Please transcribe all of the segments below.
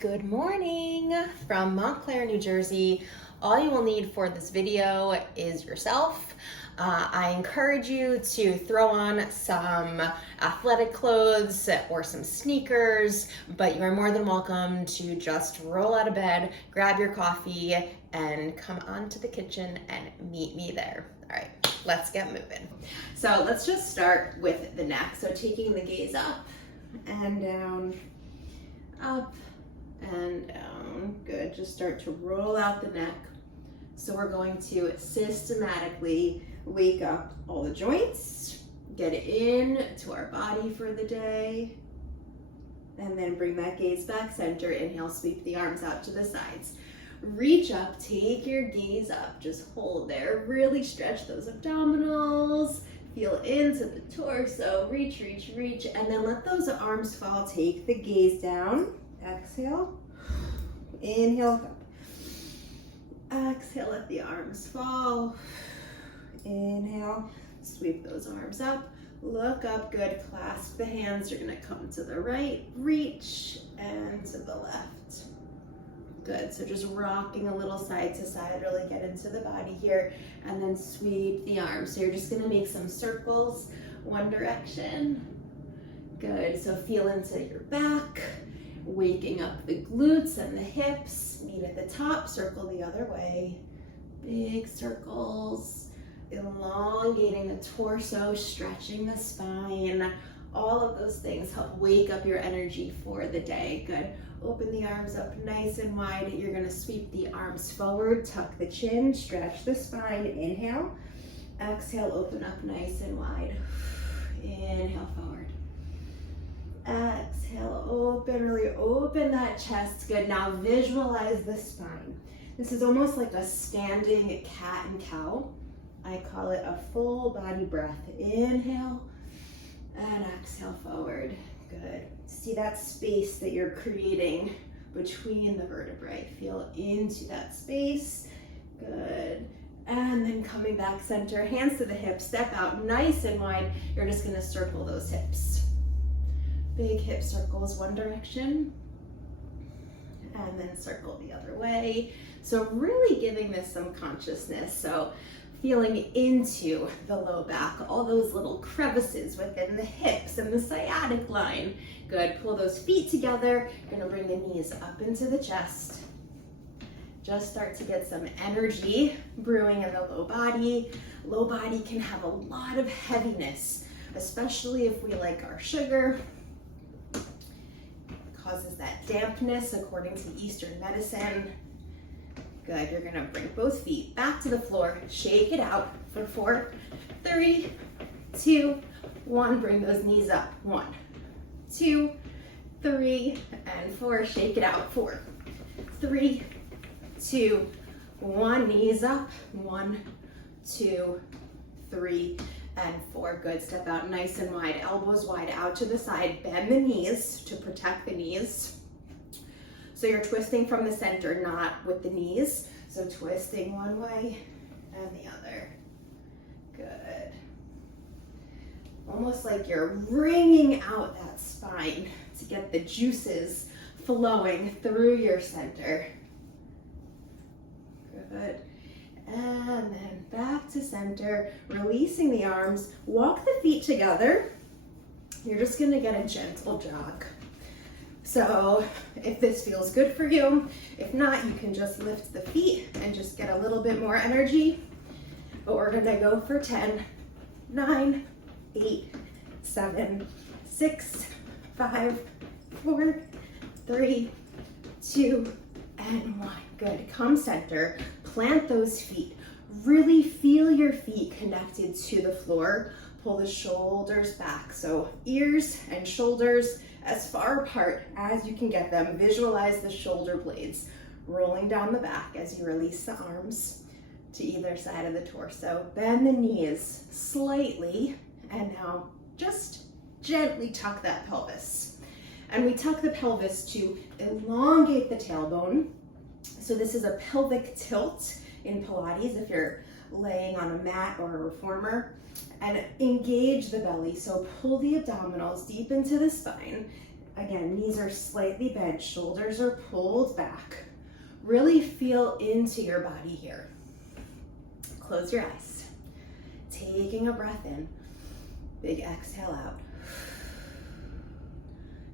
Good morning from Montclair, New Jersey. All you will need for this video is yourself. I encourage you to throw on some athletic clothes or some sneakers, but you are more than welcome to just roll out of bed, grab your coffee, and come onto the kitchen and meet me there. All right, let's get moving. So let's just start with the neck. So taking the gaze up and down, up and down. Good. Just start to roll out the neck. So we're going to systematically wake up all the joints, get in to our body for the day, and then bring that gaze back center. Inhale, sweep the arms out to the sides. Reach up, take your gaze up, just hold there. Really stretch those abdominals, feel into the torso, reach, reach, reach, and then let those arms fall. Take the gaze down. Exhale, inhale, up. Exhale, let the arms fall. Inhale, sweep those arms up, look up, good. Clasp the hands, you're gonna come to the right, reach, and to the left. Good, so just rocking a little side to side, really get into the body here, and then sweep the arms. So you're just gonna make some circles, one direction. Good, so feel into your back, waking up the glutes and the hips, meet at the top, circle the other way. Big circles, elongating the torso, stretching the spine. All of those things help wake up your energy for the day. Good. Open the arms up nice and wide. You're gonna sweep the arms forward, tuck the chin, stretch the spine. Inhale. Exhale, open up nice and wide. Inhale forward. Exhale, open, really open that chest. Good. Now visualize the spine. This is almost like a standing cat and cow. I call it a full body breath. Inhale and exhale forward. Good. See that space that you're creating between the vertebrae. Feel into that space. Good. And then coming back center, hands to the hips, step out nice and wide. You're just gonna circle those hips. Big hip circles, one direction, and then circle the other way. So really giving this some consciousness. So feeling into the low back, all those little crevices within the hips and the sciatic line. Good, pull those feet together. You're gonna bring the knees up into the chest. Just start to get some energy brewing in the low body. Low body can have a lot of heaviness, especially if we like our sugar. Causes that dampness according to Eastern medicine. Good, you're gonna bring both feet back to the floor, shake it out for 4, 3, 2, 1. Bring those knees up. 1, 2, 3, and 4. Shake it out. 4, 3, 2, 1. Knees up. 1, 2, 3, and 4. Good. Step out nice and wide. Elbows wide out to the side. Bend the knees to protect the knees. So you're twisting from the center, not with the knees. So twisting one way and the other. Good. Almost like you're wringing out that spine to get the juices flowing through your center. Good. And then back to center, releasing the arms. Walk the feet together. You're just gonna get a gentle jog. So if this feels good for you, if not, you can just lift the feet and just get a little bit more energy. But we're gonna go for 10, 9, 8, 7, 6, 5, 4, 3, 2, and 1. Good. Come center, plant those feet. Really feel your feet connected to the floor. Pull the shoulders back. So ears and shoulders as far apart as you can get them. Visualize the shoulder blades rolling down the back as you release the arms to either side of the torso. Bend the knees slightly, and now just gently tuck that pelvis. And we tuck the pelvis to elongate the tailbone. So this is a pelvic tilt in Pilates if you're laying on a mat or a reformer. And engage the belly. So pull the abdominals deep into the spine. Again, knees are slightly bent, shoulders are pulled back. Really feel into your body here. Close your eyes. Taking a breath in. Big exhale out.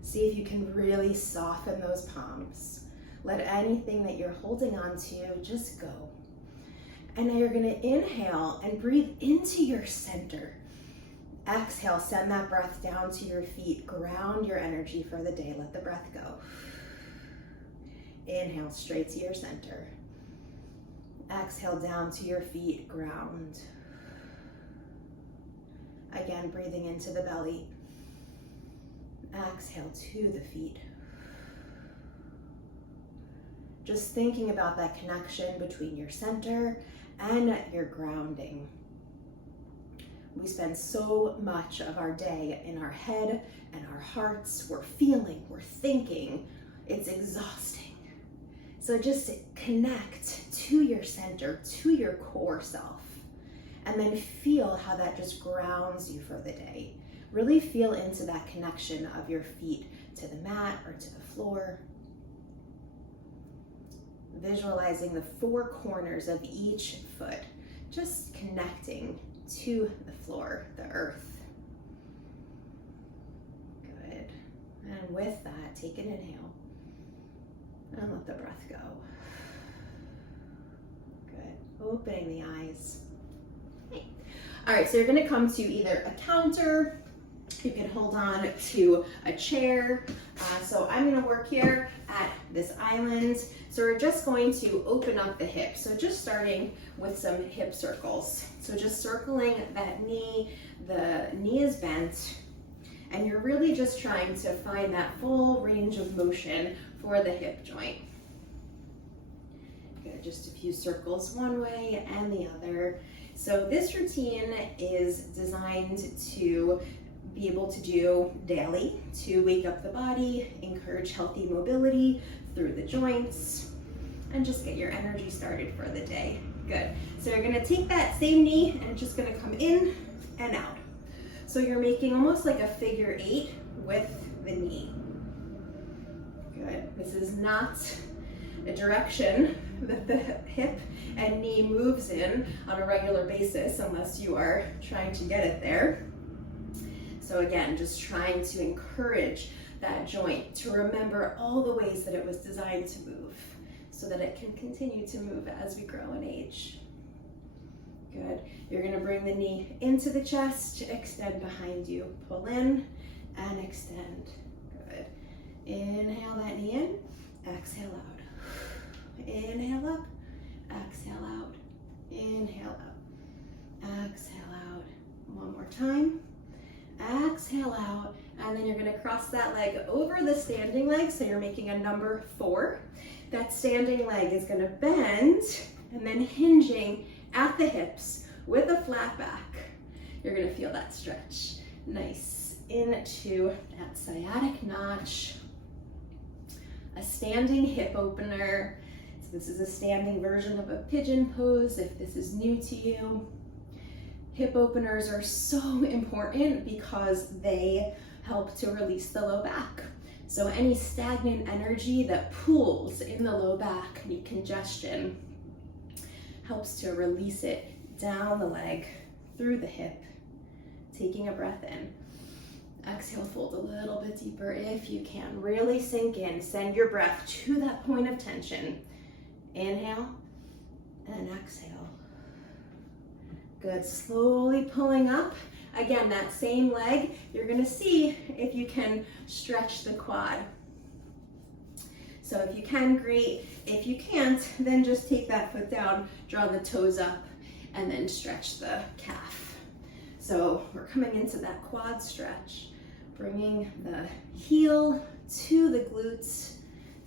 See if you can really soften those palms. Let anything that you're holding on to just go. And now you're gonna inhale and breathe into your center. Exhale, send that breath down to your feet. Ground your energy for the day. Let the breath go. Inhale, straight to your center. Exhale, down to your feet, ground. Again, breathing into the belly. Exhale to the feet. Just thinking about that connection between your center and your grounding. We spend so much of our day in our head and our hearts. We're feeling, we're thinking. It's exhausting. So just connect to your center, to your core self, and then feel how that just grounds you for the day. Really feel into that connection of your feet to the mat or to the floor. Visualizing the four corners of each foot, just connecting to the floor, the earth. Good. And with that, take an inhale and let the breath go. Good. Opening the eyes. Okay. All right, so you're gonna come to either a counter, you can hold on to a chair. So I'm gonna work here at this island. So we're just going to open up the hips. So just starting with some hip circles. So just circling that knee, the knee is bent, and you're really just trying to find that full range of motion for the hip joint. Good, just a few circles one way and the other. So this routine is designed to be able to do daily to wake up the body, encourage healthy mobility through the joints, and just get your energy started for the day. Good. So you're gonna take that same knee and it's just gonna come in and out. So you're making almost like a figure 8 with the knee. Good. This is not a direction that the hip and knee moves in on a regular basis unless you are trying to get it there. So again, just trying to encourage that joint to remember all the ways that it was designed to move so that it can continue to move as we grow in age. Good. You're gonna bring the knee into the chest, extend behind you, pull in and extend. Good. Inhale that knee in, exhale out. Inhale up, exhale out. Inhale up, exhale out. One more time. Exhale out, and then you're gonna cross that leg over the standing leg, so you're making a number 4. That standing leg is gonna bend, and then hinging at the hips with a flat back. You're gonna feel that stretch. Nice, into that sciatic notch. A standing hip opener. So this is a standing version of a pigeon pose if this is new to you. Hip openers are so important because they help to release the low back. So any stagnant energy that pools in the low back, any congestion, helps to release it down the leg, through the hip. Taking a breath in. Exhale, fold a little bit deeper if you can. Really sink in, send your breath to that point of tension. Inhale and exhale. Good, slowly pulling up. Again, that same leg, you're gonna see if you can stretch the quad. So if you can, great. If you can't, then just take that foot down, draw the toes up, and then stretch the calf. So we're coming into that quad stretch, bringing the heel to the glutes.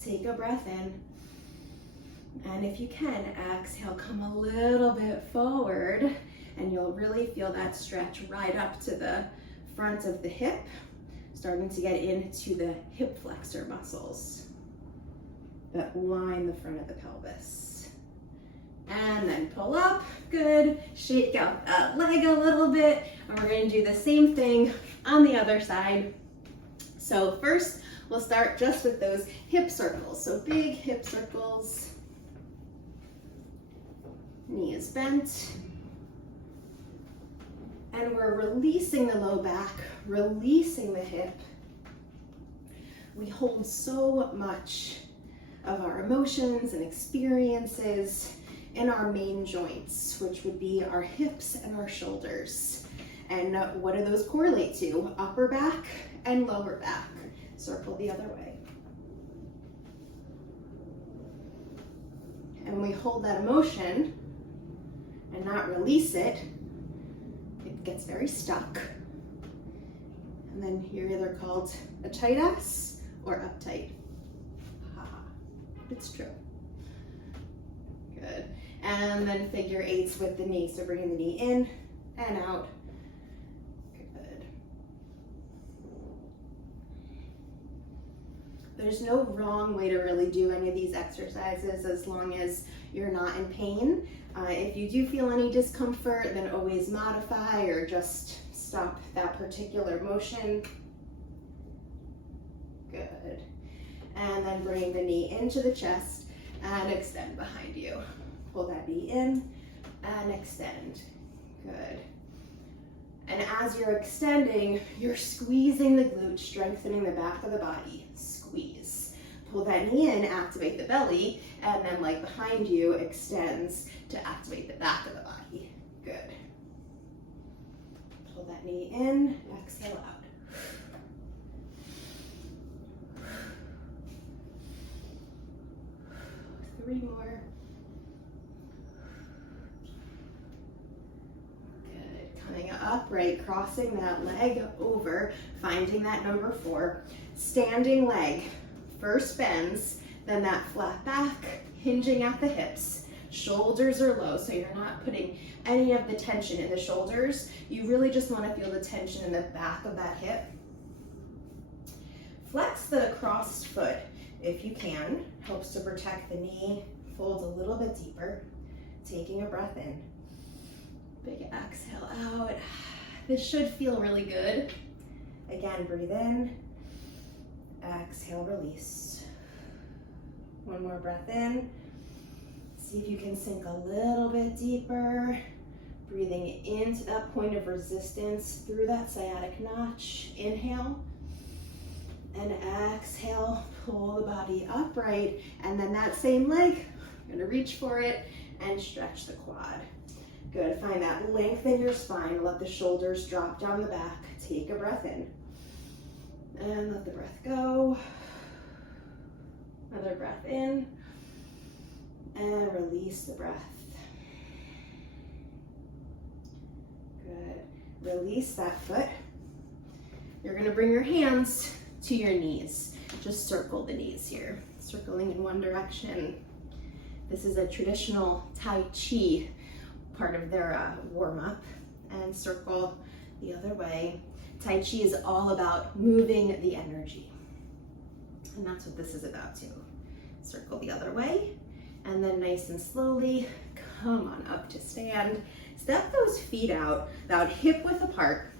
Take a breath in. And if you can, exhale, come a little bit forward, and you'll really feel that stretch right up to the front of the hip, starting to get into the hip flexor muscles that line the front of the pelvis. And then pull up, good. Shake out that leg a little bit, and we're gonna do the same thing on the other side. So first, we'll start just with those hip circles. So big hip circles, knee is bent, and we're releasing the low back, releasing the hip. We hold so much of our emotions and experiences in our main joints, which would be our hips and our shoulders. And what do those correlate to? Upper back and lower back. Circle the other way. And when we hold that emotion and not release it, it gets very stuck. And then you're either called a tight ass or uptight. It's true. Good. And then figure eights with the knee. So bringing the knee in and out. Good. There's no wrong way to really do any of these exercises as long as you're not in pain. If you do feel any discomfort, then always modify or just stop that particular motion. Good. And then bring the knee into the chest and extend behind you. Pull that knee in and extend. Good. And as you're extending, you're squeezing the glute, strengthening the back of the body. Squeeze. Pull that knee in, activate the belly, and then leg behind you extends to activate the back of the body. Good. Pull that knee in, exhale out. 3 more. Good. Coming upright, crossing that leg over, finding that number 4. Standing leg, first bends, then that flat back, hinging at the hips. Shoulders are low, so you're not putting any of the tension in the shoulders. You really just want to feel the tension in the back of that hip. Flex the crossed foot if you can. Helps to protect the knee. Fold a little bit deeper. Taking a breath in. Big exhale out. This should feel really good. Again, breathe in. Exhale, release. One more breath in. See if you can sink a little bit deeper. Breathing into that point of resistance through that sciatic notch. Inhale. And exhale, pull the body upright. And then that same leg, you're gonna reach for it and stretch the quad. Good, find that length in your spine. Let the shoulders drop down the back. Take a breath in. And let the breath go. Another breath in. And release the breath. Good. Release that foot. You're gonna bring your hands to your knees. Just circle the knees here. Circling in one direction. This is a traditional Tai Chi part of their warm-up. And circle the other way. Tai Chi is all about moving the energy. And that's what this is about too. Circle the other way. And then nice and slowly, come on up to stand. Step those feet out, about hip width apart.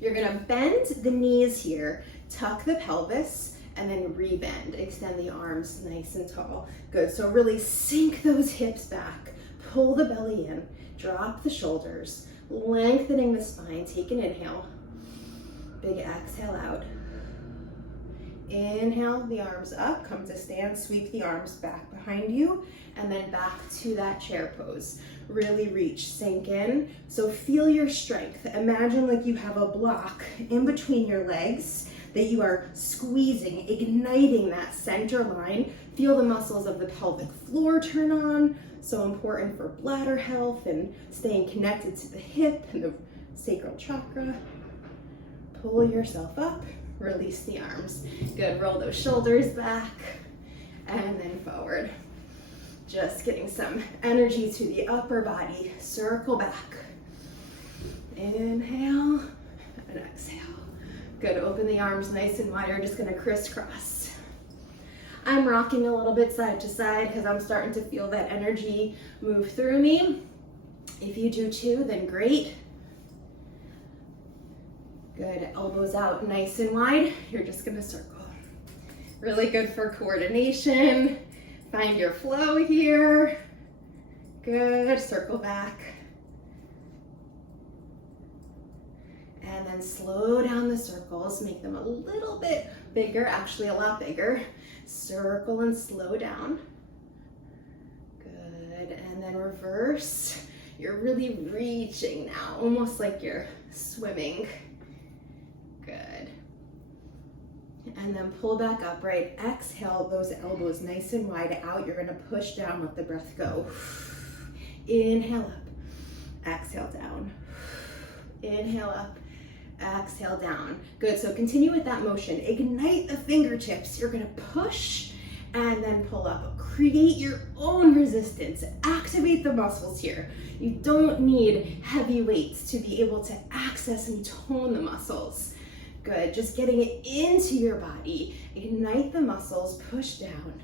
You're gonna bend the knees here, tuck the pelvis, and then rebend. Extend the arms nice and tall. Good, so really sink those hips back. Pull the belly in, drop the shoulders, lengthening the spine. Take an inhale. Big exhale out. Inhale the arms up, come to stand, sweep the arms back behind you, and then back to that chair pose. Really reach, sink in. So feel your strength. Imagine like you have a block in between your legs that you are squeezing, igniting that center line. Feel the muscles of the pelvic floor turn on. So important for bladder health and staying connected to the hip and the sacral chakra. Pull yourself up. Release the arms. Good, roll those shoulders back and then forward. Just getting some energy to the upper body. Circle back. Inhale and exhale. Good, open the arms nice and wide. You're just gonna crisscross. I'm rocking a little bit side to side because I'm starting to feel that energy move through me. If you do too, then great. Good, elbows out nice and wide. You're just gonna circle. Really good for coordination. Find your flow here. Good, circle back. And then slow down the circles, make them a little bit bigger, actually a lot bigger. Circle and slow down. Good, and then reverse. You're really reaching now, almost like you're swimming. Good. And then pull back upright. Exhale those elbows nice and wide out. You're gonna push down, let the breath go. Inhale up, exhale down. Inhale up, exhale down. Good, so continue with that motion. Ignite the fingertips. You're gonna push and then pull up. Create your own resistance. Activate the muscles here. You don't need heavy weights to be able to access and tone the muscles. Good, just getting it into your body. Ignite the muscles, push down,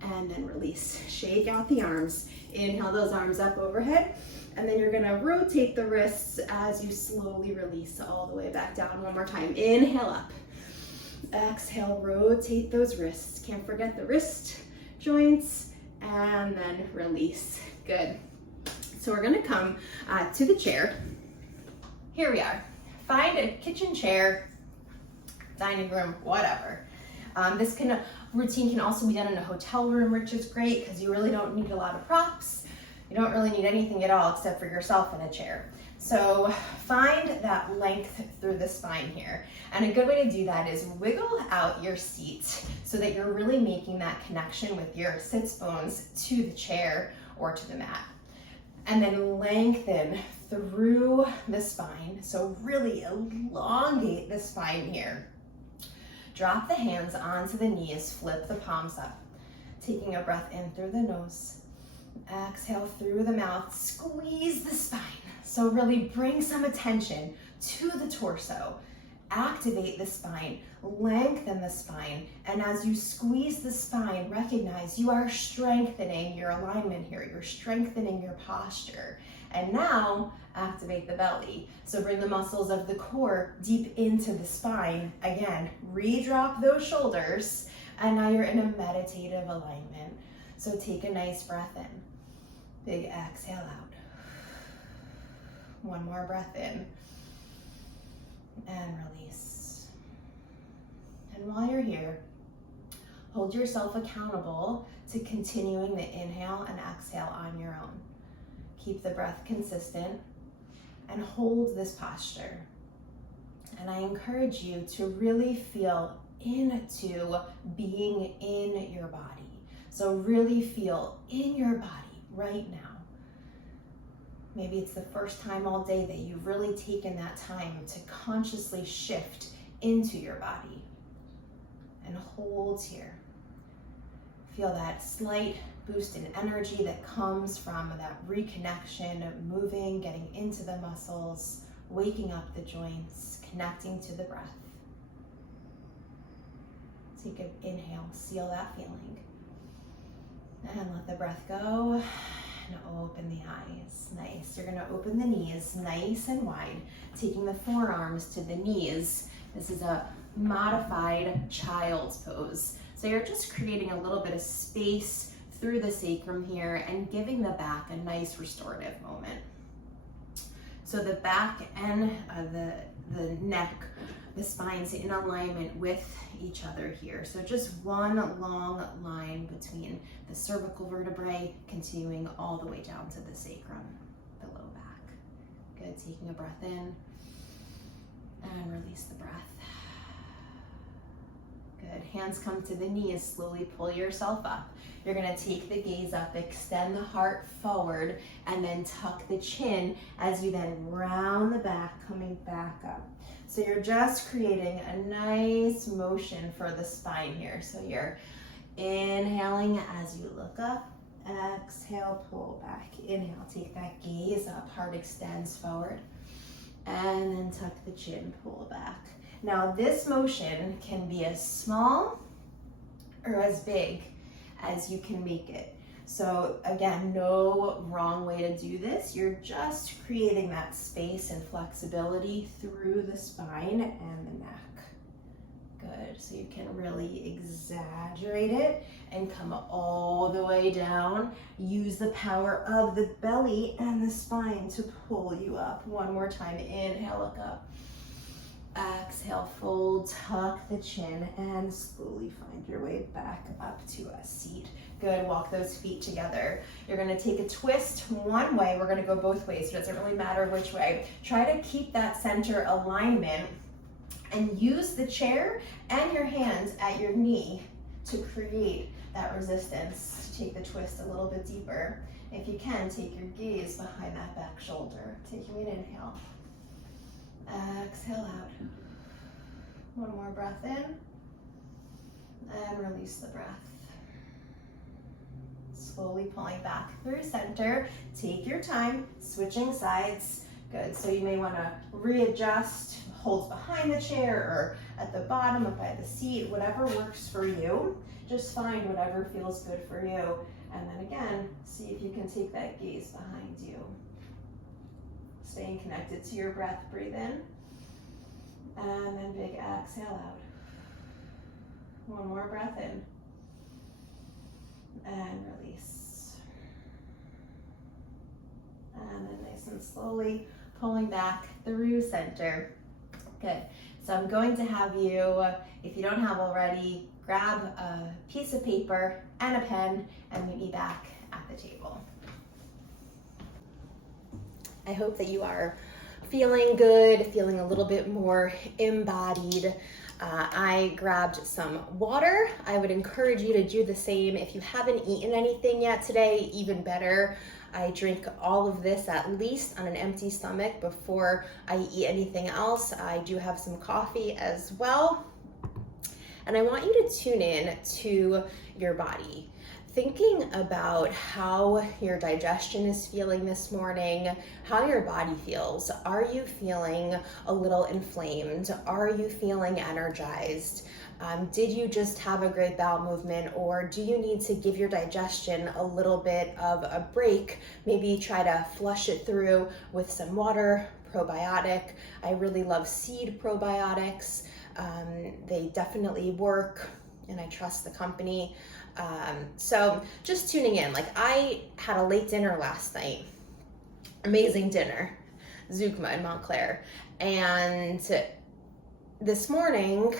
and then release. Shake out the arms. Inhale those arms up overhead, and then you're gonna rotate the wrists as you slowly release all the way back down. One more time. Inhale up. Exhale, rotate those wrists. Can't forget the wrist joints, and then release. Good. So we're gonna come to the chair. Here we are. Find a kitchen chair, dining room, whatever. This routine can also be done in a hotel room, which is great because you really don't need a lot of props. You don't really need anything at all except for yourself and a chair. So find that length through the spine here. And a good way to do that is wiggle out your seat so that you're really making that connection with your sits bones to the chair or to the mat. And then lengthen through the spine. So really elongate the spine here. Drop the hands onto the knees, flip the palms up. Taking a breath in through the nose. Exhale through the mouth, squeeze the spine. So really bring some attention to the torso. Activate the spine, lengthen the spine, and as you squeeze the spine, recognize you are strengthening your alignment here. You're strengthening your posture. And now activate the belly. So bring the muscles of the core deep into the spine. Again, re-drop those shoulders, and now you're in a meditative alignment. So take a nice breath in. Big exhale out. One more breath in. And release. And while you're here, hold yourself accountable to continuing the inhale and exhale on your own. Keep the breath consistent and hold this posture. And I encourage you to really feel into being in your body. So really feel in your body right now. Maybe it's the first time all day that you've really taken that time to consciously shift into your body. And hold here. Feel that slight boost in energy that comes from that reconnection, moving, getting into the muscles, waking up the joints, connecting to the breath. Take an inhale, seal that feeling. And let the breath go, and open the eyes. Nice. You're gonna open the knees nice and wide, taking the forearms to the knees. This is a modified child's pose. So you're just creating a little bit of space through the sacrum here and giving the back a nice restorative moment. So the back and the neck, the spine's in alignment with each other here. So just one long line between the cervical vertebrae, continuing all the way down to the sacrum, the low back. Good, taking a breath in and release the breath. Good, hands come to the knees, slowly pull yourself up. You're gonna take the gaze up, extend the heart forward, and then tuck the chin as you then round the back, coming back up. So you're just creating a nice motion for the spine here. So you're inhaling as you look up, exhale, pull back. Inhale, take that gaze up, heart extends forward, and then tuck the chin, pull back. Now this motion can be as small or as big as you can make it. So again, no wrong way to do this. You're just creating that space and flexibility through the spine and the neck. Good, so you can really exaggerate it and come all the way down. Use the power of the belly and the spine to pull you up. One more time, inhale, look up. Exhale, fold, tuck the chin, and slowly find your way back up to a seat. Good, walk those feet together. You're gonna take a twist one way. We're gonna go both ways, so it doesn't really matter which way. Try to keep that center alignment and use the chair and your hands at your knee to create that resistance. Take the twist a little bit deeper. If you can, take your gaze behind that back shoulder. Taking an inhale. Exhale out. One more breath in. And release the breath. Slowly pulling back through center. Take your time, switching sides. Good, so you may wanna readjust, holds behind the chair or at the bottom up by the seat, whatever works for you. Just find whatever feels good for you. And then again, see if you can take that gaze behind you. Staying connected to your breath, breathe in. And then big exhale out. One more breath in. And release. And then nice and slowly pulling back through center. Good. So I'm going to have you, if you don't have already, grab a piece of paper and a pen and meet me back at the table. I hope that you are feeling good, feeling a little bit more embodied. I grabbed some water. I would encourage you to do the same. If you haven't eaten anything yet today, even better. I drink all of this at least on an empty stomach before I eat anything else. I do have some coffee as well. And I want you to tune in to your body. Thinking about how your digestion is feeling this morning, how your body feels. Are you feeling a little inflamed? Are you feeling energized? Did you just have a great bowel movement, or do you need to give your digestion a little bit of a break? Maybe try to flush it through with some water, probiotic. I really love seed probiotics. They definitely work, and I trust the company. So just tuning in, like I had a late dinner last night, amazing dinner, Zukma in Montclair. And this morning,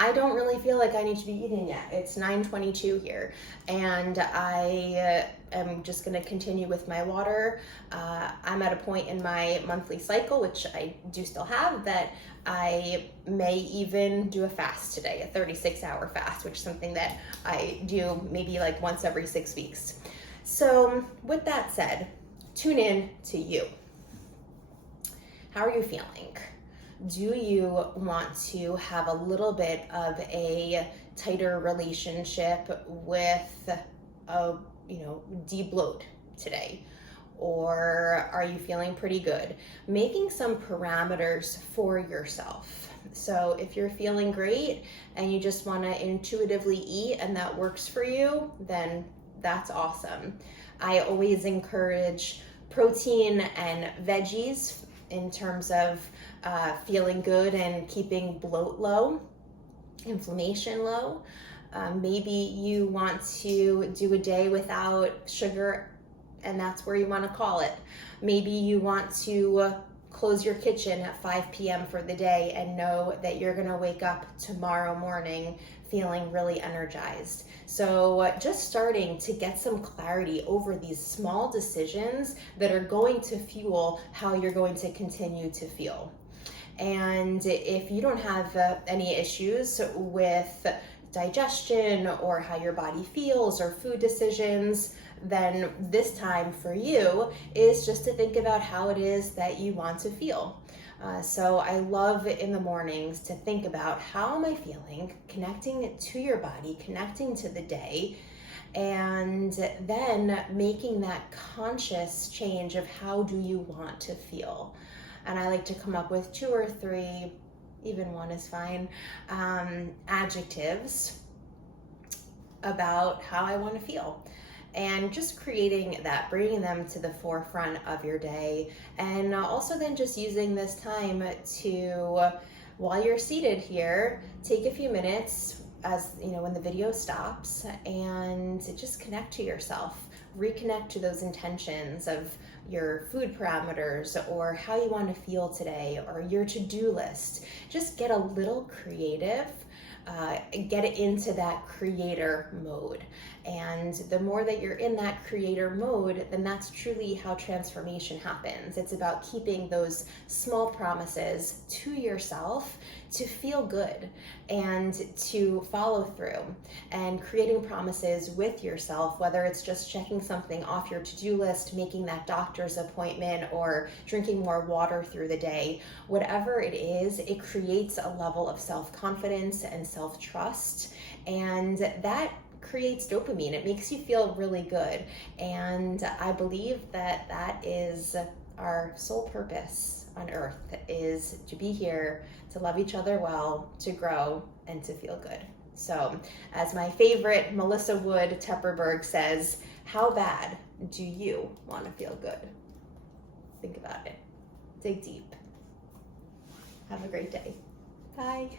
I don't really feel like I need to be eating yet. It's 9:22 here, and I am just gonna continue with my water. I'm at a point in my monthly cycle, which I do still have, that I may even do a fast today, a 36-hour fast, which is something that I do maybe like once every 6 weeks. So with that said, tune in to you. How are you feeling? Do you want to have a little bit of a tighter relationship with a, de-bloat today? Or are you feeling pretty good? Making some parameters for yourself. So if you're feeling great and you just want to intuitively eat and that works for you, then that's awesome. I always encourage protein and veggies in terms of feeling good and keeping bloat low, inflammation low. Maybe you want to do a day without sugar, and that's where you want to call it. Maybe you want to close your kitchen at 5 p.m. for the day and know that you're going to wake up tomorrow morning feeling really energized. So just starting to get some clarity over these small decisions that are going to fuel how you're going to continue to feel. And if you don't have any issues with digestion or how your body feels or food decisions, then this time for you is just to think about how it is that you want to feel. So I love in the mornings to think about how am I feeling, connecting to your body, connecting to the day, and then making that conscious change of how do you want to feel. And I like to come up with 2 or 3, even 1 is fine, adjectives about how I want to feel. And just creating that, bringing them to the forefront of your day. And also then just using this time to while you're seated here, take a few minutes as you know when the video stops and just connect to yourself. Reconnect to those intentions of your food parameters or how you want to feel today or your to-do list. Just get a little creative. Get it into that creator mode. And the more that you're in that creator mode, then that's truly how transformation happens. It's about keeping those small promises to yourself to feel good and to follow through, and creating promises with yourself, whether it's just checking something off your to-do list, making that doctor's appointment, or drinking more water through the day. Whatever it is, it creates a level of self-confidence and self-trust, and that creates dopamine. It makes you feel really good. And I believe that that is our sole purpose on earth, is to be here, to love each other well, to grow, and to feel good. So as my favorite Melissa Wood Tepperberg says, how bad do you want to feel good? Think about it. Dig deep. Have a great day. Bye.